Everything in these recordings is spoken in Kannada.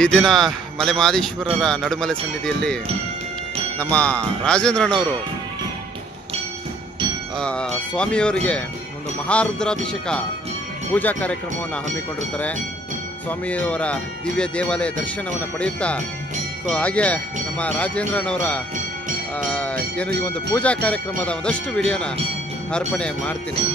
ಈ ದಿನ ಮಲೆ ಮಹದೇಶ್ವರರ ನಡುಮಲೆ ಸನ್ನಿಧಿಯಲ್ಲಿ ನಮ್ಮ ರಾಜೇಂದ್ರನವರು ಸ್ವಾಮಿಯವರಿಗೆ ಒಂದು ಮಹಾರುದ್ರಾಭಿಷೇಕ ಪೂಜಾ ಕಾರ್ಯಕ್ರಮವನ್ನು ಹಮ್ಮಿಕೊಂಡಿರ್ತಾರೆ. ಸ್ವಾಮಿಯವರ ದಿವ್ಯ ದೇವಾಲಯ ದರ್ಶನವನ್ನು ಪಡೆಯುತ್ತಾ ಹಾಗೆ ನಮ್ಮ ರಾಜೇಂದ್ರನವರ ಏನು ಈ ಒಂದು ಪೂಜಾ ಕಾರ್ಯಕ್ರಮದ ಒಂದಷ್ಟು ವಿಡಿಯೋನ ಅರ್ಪಣೆ ಮಾಡ್ತೀನಿ.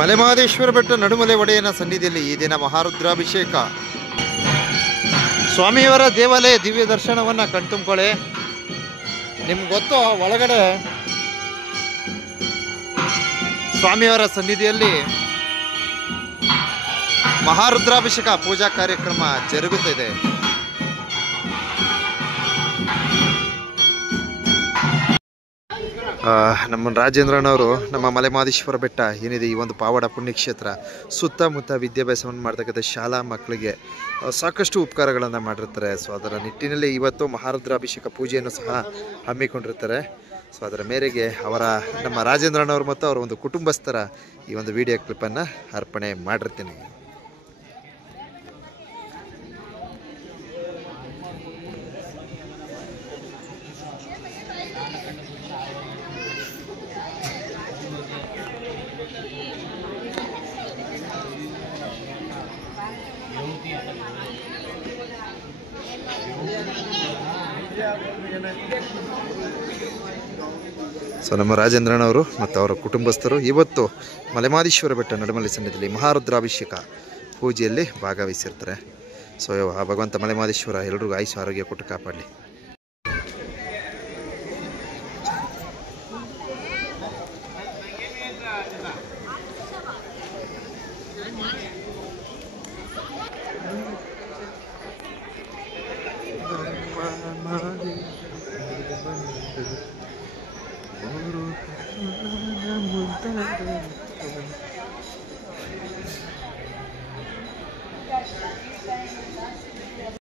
ಮಲೆ ಮಹದೇಶ್ವರ ಬೆಟ್ಟ ನಡುಮಲೆ ಒಡೆಯನ ಸನ್ನಿಧಿಯಲ್ಲಿ ಈ ದಿನ ಮಹಾರುದ್ರಾಭಿಷೇಕ. ಸ್ವಾಮಿಯವರ ದೇವಾಲಯ ದಿವ್ಯ ದರ್ಶನವನ್ನ ಕಣ್ತುಂಬ್ಕೊಳ್ಳಿ. ನಿಮ್ಗೆ ಗೊತ್ತು, ಒಳಗಡೆ ಸ್ವಾಮಿಯವರ ಸನ್ನಿಧಿಯಲ್ಲಿ ಮಹಾರುದ್ರಾಭಿಷೇಕ ಪೂಜಾ ಕಾರ್ಯಕ್ರಮ ಜರುಗುತ್ತಿದೆ. ನಮ್ಮ ರಾಜೇಂದ್ರನವರು ನಮ್ಮ ಮಲೆ ಮಹದೇಶ್ವರ ಬೆಟ್ಟ ಏನಿದೆ, ಈ ಒಂದು ಪಾವಡ ಪುಣ್ಯಕ್ಷೇತ್ರ ಸುತ್ತಮುತ್ತ ವಿದ್ಯಾಭ್ಯಾಸವನ್ನು ಮಾಡ್ತಕ್ಕಂಥ ಶಾಲಾ ಮಕ್ಕಳಿಗೆ ಸಾಕಷ್ಟು ಉಪಕಾರಗಳನ್ನು ಮಾಡಿರ್ತಾರೆ. ಅದರ ನಿಟ್ಟಿನಲ್ಲಿ ಇವತ್ತು ಮಹಾರುದ್ರಾಭಿಷೇಕ ಪೂಜೆಯನ್ನು ಸಹ ಹಮ್ಮಿಕೊಂಡಿರ್ತಾರೆ. ಅದರ ಮೇರೆಗೆ ನಮ್ಮ ರಾಜೇಂದ್ರನವರು ಮತ್ತು ಅವರ ಒಂದು ಕುಟುಂಬಸ್ಥರ ಈ ಒಂದು ವಿಡಿಯೋ ಕ್ಲಿಪ್ಪನ್ನು ಅರ್ಪಣೆ ಮಾಡಿರ್ತೀನಿ. ನಮ್ಮ ರಾಜೇಂದ್ರನವರು ಮತ್ತು ಅವರ ಕುಟುಂಬಸ್ಥರು ಇವತ್ತು ಮಲೆ ಮಹದೇಶ್ವರ ಬೆಟ್ಟ ನಡುಮಲೆ ಸನ್ನಿಧಿಯಲ್ಲಿ ಮಹಾರುದ್ರಾಭಿಷೇಕ ಪೂಜೆಯಲ್ಲಿ ಭಾಗವಹಿಸಿರ್ತಾರೆ. ಆ ಭಗವಂತ ಮಲೆ ಮಹದೇಶ್ವರ ಎಲ್ರಿಗೂ ಆಯುಷ್ ಆರೋಗ್ಯ ಕೊಟ್ಟು ಕಾಪಾಡಲಿ.